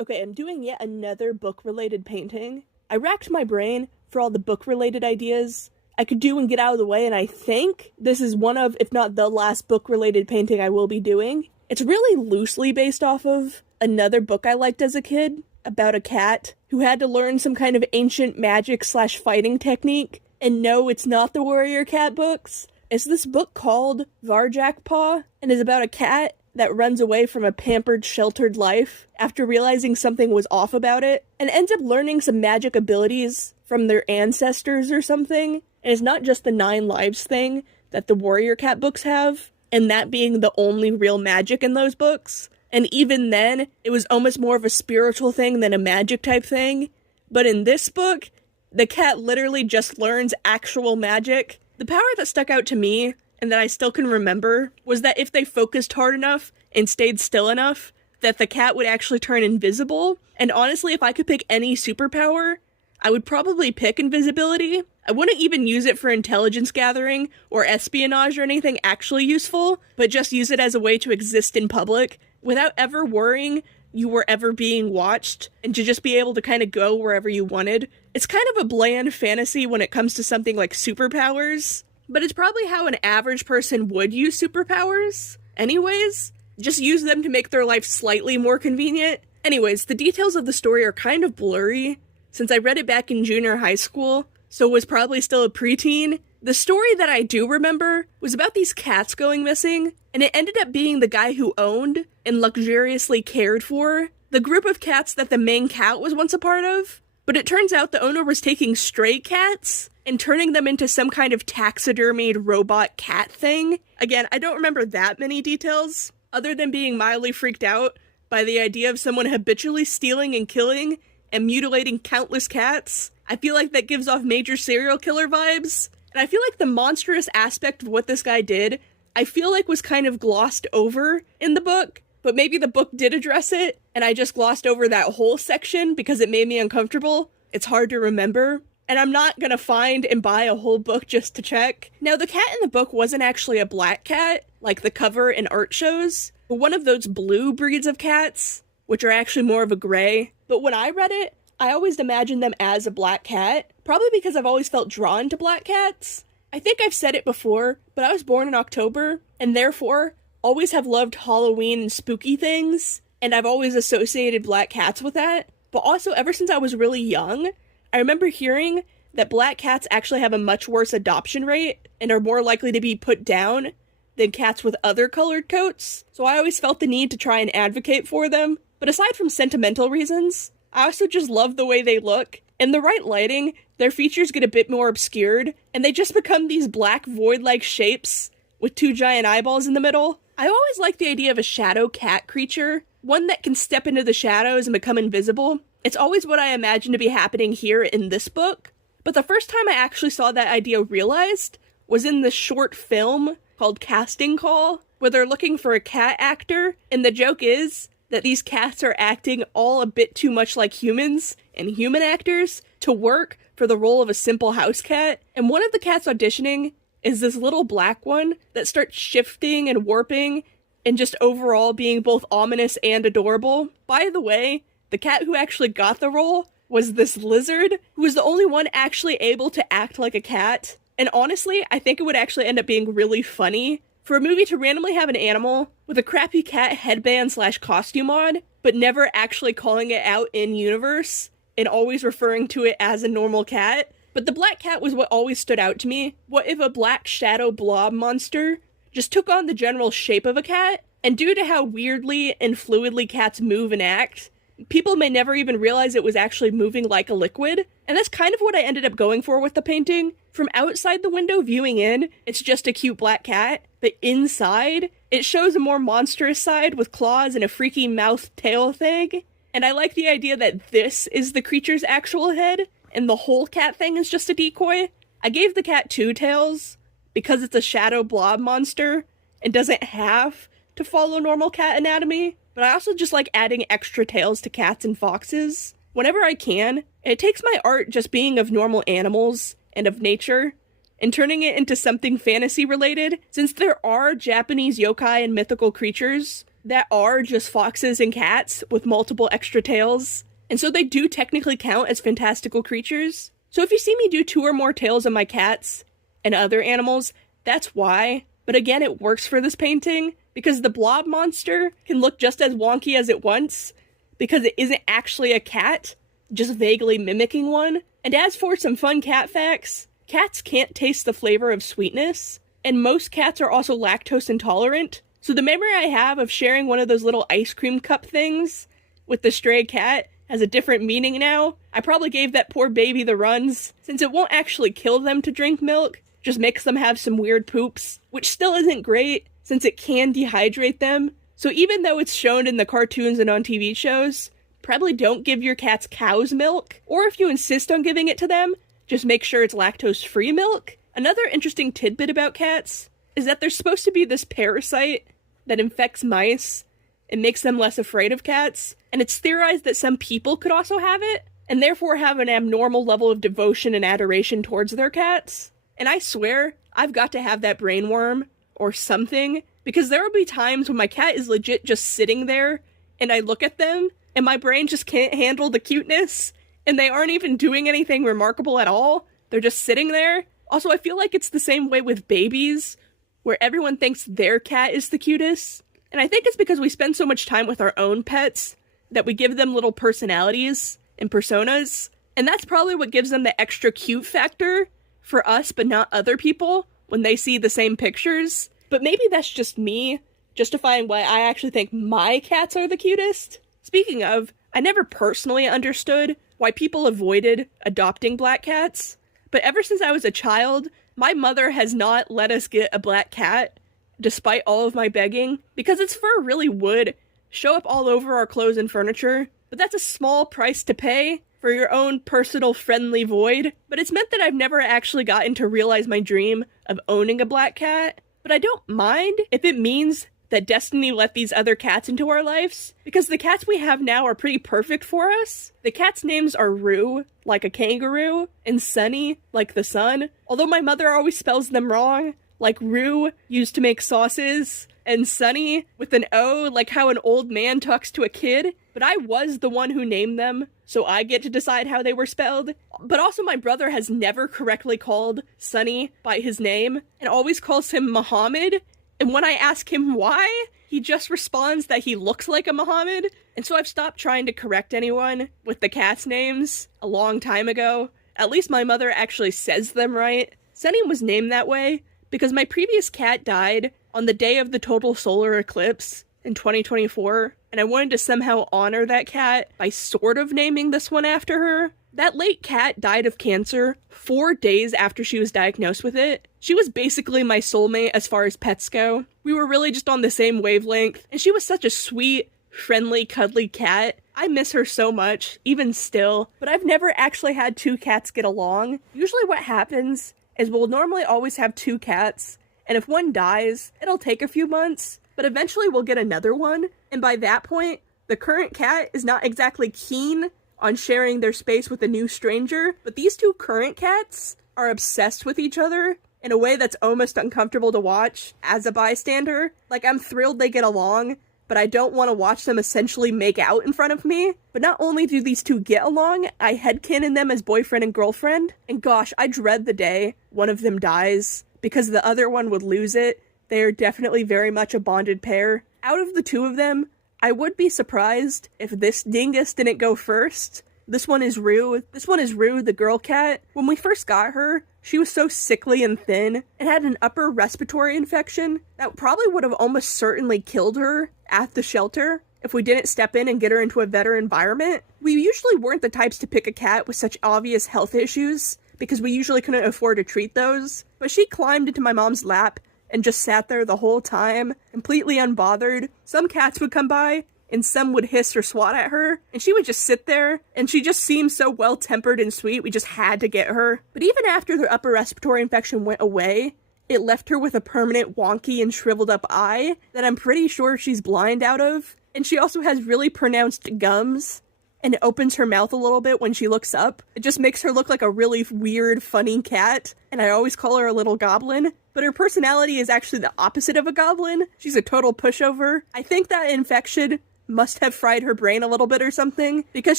Okay, I'm doing yet another book-related painting. I racked my brain for all the book-related ideas I could do and get out of the way, and I think this is one of, if not the last book-related painting I will be doing. It's really loosely based off of another book I liked as a kid about a cat who had to learn some kind of ancient magic slash fighting technique. And no, it's not the Warrior Cat books. It's this book called Varjak Paw, and is about a cat that runs away from a pampered, sheltered life after realizing something was off about it, and ends up learning some magic abilities from their ancestors or something. And it's not just the 9 lives thing that the Warrior Cat books have, and that being the only real magic in those books. And even then, it was almost more of a spiritual thing than a magic type thing. But in this book, the cat literally just learns actual magic. The power that stuck out to me, and that I still can remember, was that if they focused hard enough and stayed still enough, that the cat would actually turn invisible. And honestly, if I could pick any superpower, I would probably pick invisibility. I wouldn't even use it for intelligence gathering or espionage or anything actually useful, but just use it as a way to exist in public without ever worrying you were ever being watched, and to just be able to kind of go wherever you wanted. It's kind of a bland fantasy when it comes to something like superpowers, but it's probably how an average person would use superpowers anyways. Just use them to make their life slightly more convenient. Anyways, the details of the story are kind of blurry, since I read it back in junior high school, so was probably still a preteen. The story that I do remember was about these cats going missing, and it ended up being the guy who owned and luxuriously cared for the group of cats that the main cat was once a part of. But it turns out the owner was taking stray cats and turning them into some kind of taxidermied robot cat thing. Again, I don't remember that many details, other than being mildly freaked out by the idea of someone habitually stealing and killing and mutilating countless cats. I feel like that gives off major serial killer vibes. And I feel like the monstrous aspect of what this guy did, I feel like was kind of glossed over in the book, but maybe the book did address it, and I just glossed over that whole section because it made me uncomfortable. It's hard to remember, and I'm not gonna find and buy a whole book just to check. Now, the cat in the book wasn't actually a black cat, like the cover and art shows, but one of those blue breeds of cats, which are actually more of a gray. But when I read it, I always imagined them as a black cat, probably because I've always felt drawn to black cats. I think I've said it before, but I was born in October, and therefore always have loved Halloween and spooky things, and I've always associated black cats with that. But also, ever since I was really young, I remember hearing that black cats actually have a much worse adoption rate and are more likely to be put down than cats with other colored coats. So I always felt the need to try and advocate for them. But aside from sentimental reasons, I also just love the way they look. In the right lighting, their features get a bit more obscured, and they just become these black void-like shapes with 2 giant eyeballs in the middle. I always like the idea of a shadow cat creature, one that can step into the shadows and become invisible. It's always what I imagine to be happening here in this book. But the first time I actually saw that idea realized was in this short film called Casting Call, where they're looking for a cat actor, and the joke is that these cats are acting all a bit too much like humans and human actors to work for the role of a simple house cat. And one of the cats auditioning is this little black one that starts shifting and warping and just overall being both ominous and adorable. By the way, the cat who actually got the role was this lizard, who was the only one actually able to act like a cat. And honestly, I think it would actually end up being really funny for a movie to randomly have an animal with a crappy cat headband slash costume on, but never actually calling it out in universe and always referring to it as a normal cat. But the black cat was what always stood out to me. What if a black shadow blob monster just took on the general shape of a cat? And due to how weirdly and fluidly cats move and act, people may never even realize it was actually moving like a liquid. And that's kind of what I ended up going for with the painting. From outside the window viewing in, it's just a cute black cat, but inside, it shows a more monstrous side with claws and a freaky mouth tail thing. And I like the idea that this is the creature's actual head, and the whole cat thing is just a decoy. I gave the cat 2 tails, because it's a shadow blob monster, and doesn't have to follow normal cat anatomy, but I also just like adding extra tails to cats and foxes whenever I can. It takes my art just being of normal animals and of nature, and turning it into something fantasy related, since there are Japanese yokai and mythical creatures that are just foxes and cats with multiple extra tails. And so they do technically count as fantastical creatures. So if you see me do 2 or more tails on my cats and other animals, that's why. But again, it works for this painting because the blob monster can look just as wonky as it wants because it isn't actually a cat, just vaguely mimicking one. And as for some fun cat facts, cats can't taste the flavor of sweetness, and most cats are also lactose intolerant. So the memory I have of sharing one of those little ice cream cup things with the stray cat has a different meaning now. I probably gave that poor baby the runs, since it won't actually kill them to drink milk, just makes them have some weird poops, which still isn't great, since it can dehydrate them. So even though it's shown in the cartoons and on TV shows, probably don't give your cats cow's milk, or if you insist on giving it to them, just make sure it's lactose-free milk. Another interesting tidbit about cats is that there's supposed to be this parasite that infects mice and makes them less afraid of cats, and it's theorized that some people could also have it, and therefore have an abnormal level of devotion and adoration towards their cats. And I swear, I've got to have that brainworm, or something, because there will be times when my cat is legit just sitting there, and I look at them, and my brain just can't handle the cuteness, and they aren't even doing anything remarkable at all. They're just sitting there. Also, I feel like it's the same way with babies, where everyone thinks their cat is the cutest. And I think it's because we spend so much time with our own pets that we give them little personalities and personas, and that's probably what gives them the extra cute factor for us but not other people when they see the same pictures. But maybe that's just me justifying why I actually think my cats are the cutest. Speaking of, I never personally understood why people avoided adopting black cats, but ever since I was a child, my mother has not let us get a black cat, despite all of my begging, because its fur really would show up all over our clothes and furniture. But that's a small price to pay for your own personal friendly void. But it's meant that I've never actually gotten to realize my dream of owning a black cat. But I don't mind if it means that destiny let these other cats into our lives, because the cats we have now are pretty perfect for us. The cats' names are Rue, like a kangaroo, and Sunny, like the sun, although my mother always spells them wrong, like Rue used to make sauces, and Sunny with an O, like how an old man talks to a kid. But I was the one who named them, so I get to decide how they were spelled. But also my brother has never correctly called Sunny by his name, and always calls him Muhammad. And when I ask him why, he just responds that he looks like a Muhammad. And so I've stopped trying to correct anyone with the cats' names a long time ago. At least my mother actually says them right. Sunny was named that way because my previous cat died on the day of the total solar eclipse in 2024, and I wanted to somehow honor that cat by sort of naming this one after her. That late cat died of cancer 4 days after she was diagnosed with it. She was basically my soulmate as far as pets go. We were really just on the same wavelength, and she was such a sweet, friendly, cuddly cat. I miss her so much, even still, but I've never actually had 2 cats get along. Usually what happens is we'll normally always have 2 cats, and if one dies, it'll take a few months, but eventually we'll get another one, and by that point, the current cat is not exactly keen on sharing their space with a new stranger, but these 2 current cats are obsessed with each other in a way that's almost uncomfortable to watch as a bystander. Like, I'm thrilled they get along, but I don't want to watch them essentially make out in front of me. But not only do these 2 get along, I headcanon them as boyfriend and girlfriend, and gosh, I dread the day one of them dies, because the other one would lose it. They are definitely very much a bonded pair. Out of the 2 of them, I would be surprised if this dingus didn't go first. This one is Rue. This one is Rue, the girl cat. When we first got her, she was so sickly and thin and had an upper respiratory infection that probably would have almost certainly killed her at the shelter if we didn't step in and get her into a better environment. We usually weren't the types to pick a cat with such obvious health issues because we usually couldn't afford to treat those. But she climbed into my mom's lap and just sat there the whole time, completely unbothered. Some cats would come by, and some would hiss or swat at her, and she would just sit there, and she just seemed so well-tempered and sweet, we just had to get her. But even after the upper respiratory infection went away, it left her with a permanent wonky and shriveled up eye that I'm pretty sure she's blind out of, and she also has really pronounced gums, and opens her mouth a little bit when she looks up. It just makes her look like a really weird, funny cat, and I always call her a little goblin. But her personality is actually the opposite of a goblin. She's a total pushover. I think that infection must have fried her brain a little bit or something, because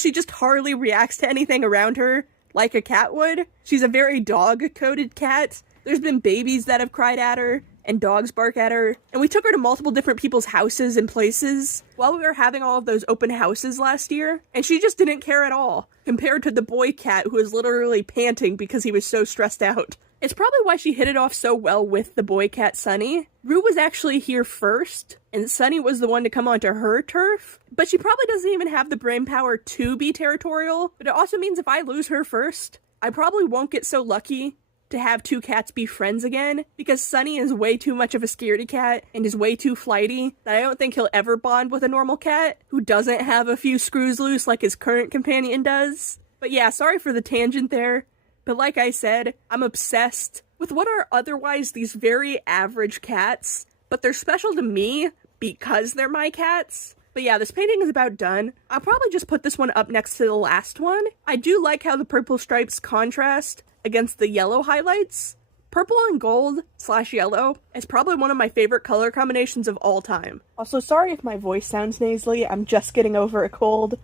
she just hardly reacts to anything around her like a cat would. She's a very dog-coded cat. There's been babies that have cried at her, and dogs bark at her, and we took her to multiple different people's houses and places while we were having all of those open houses last year, and she just didn't care at all, compared to the boy cat who was literally panting because he was so stressed out. It's probably why she hit it off so well with the boy cat Sunny. Rue was actually here first, and Sunny was the one to come onto her turf, but she probably doesn't even have the brain power to be territorial, but it also means if I lose her first, I probably won't get so lucky to have two cats be friends again, because Sunny is way too much of a scaredy cat and is way too flighty that I don't think he'll ever bond with a normal cat who doesn't have a few screws loose like his current companion does. But yeah, sorry for the tangent there, but like I said, I'm obsessed with what are otherwise these very average cats, but they're special to me because they're my cats. But yeah, this painting is about done. I'll probably just put this one up next to the last one. I do like how the purple stripes contrast against the yellow highlights. Purple and gold / yellow is probably one of my favorite color combinations of all time. Also, sorry if my voice sounds nasally, I'm just getting over a cold.